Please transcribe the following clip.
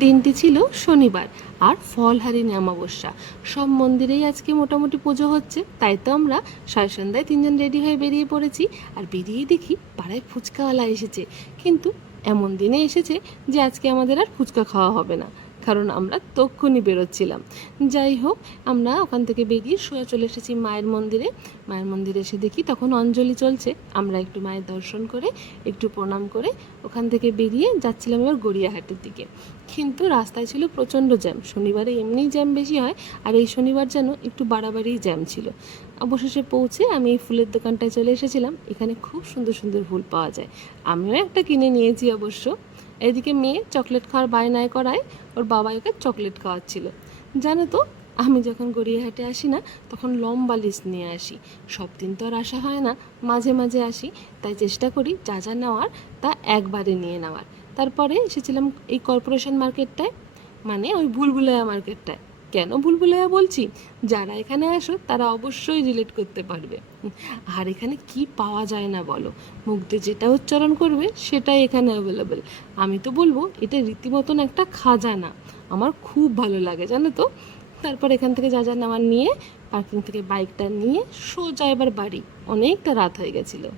দিনটি ছিল শনিবার আর ফলহারিণী অমাবস্যা। সব মন্দিরেই আজকে মোটামুটি পুজো হচ্ছে, তাই তো আমরা সাড়ে সন্ধ্যায় তিনজন রেডি হয়ে বেরিয়ে পড়েছি। আর বেরিয়ে দেখি পাড়ায় ফুচকাওয়ালা এসেছে, কিন্তু এমন দিনে এসেছে যে আজকে আমাদের আর ফুচকা খাওয়া হবে না, কারণ আমরা তক্ষুনি বেরোচ্ছিলাম। যাই হোক, আমরা ওখান থেকে বেরিয়ে সোজা চলে এসেছি মায়ের মন্দিরে। মায়ের মন্দিরে এসে দেখি তখন অঞ্জলি চলছে। আমরা একটু মায়ের দর্শন করে একটু প্রণাম করে ওখান থেকে বেরিয়ে যাচ্ছিলাম এবার গড়িয়াহাটের দিকে। কিন্তু রাস্তায় ছিল প্রচণ্ড জ্যাম। শনিবারে এমনিই জ্যাম বেশি হয়, আর এই শনিবার যেন একটু বাড়াবাড়িই জ্যাম ছিল। অবশেষে পৌঁছে আমি এই ফুলের দোকানটায় চলে এসেছিলাম। এখানে খুব সুন্দর সুন্দর ফুল পাওয়া যায়, আমিও একটা কিনে নিয়েছি অবশ্য। এদিকে মেয়ে চকলেট খাওয়ার বায়নায় করায় ওর বাবা ওকে চকলেট খাওয়াচ্ছিল। জানো তো, আমি যখন গড়িয়াহাটে আসি না, তখন লম্বা লিস্ট নিয়ে আসি। সব দিন তো আর আসা হয় না, মাঝে মাঝে আসি, তাই চেষ্টা করি যা যা নেওয়ার তা একবারে নিয়ে নেওয়ার। তারপরে এসেছিলাম এই কর্পোরেশন মার্কেটটায়, মানে ওই ভুলভুলাইয়া মার্কেটটায়। কেন ভুলভুলাইয়া বলছি, যারা এখানে আসো তারা অবশ্যই রিলেট করতে পারবে। আর এখানে কি পাওয়া যায় না বলো, মুখ দিয়ে যেটা উচ্চারণ করবে সেটাই এখানে অ্যাভেলেবেল। আমি তো বলবো এটা রীতিমতন একটা খাজানা। আমার খুব ভালো লাগে জানো তো। তারপর এখান থেকে যা যা নেওয়ার নিয়ে পার্কিং থেকে বাইকটা নিয়ে সোজা এবার বাড়ি। অনেকটা রাত হয়ে গেছিলো।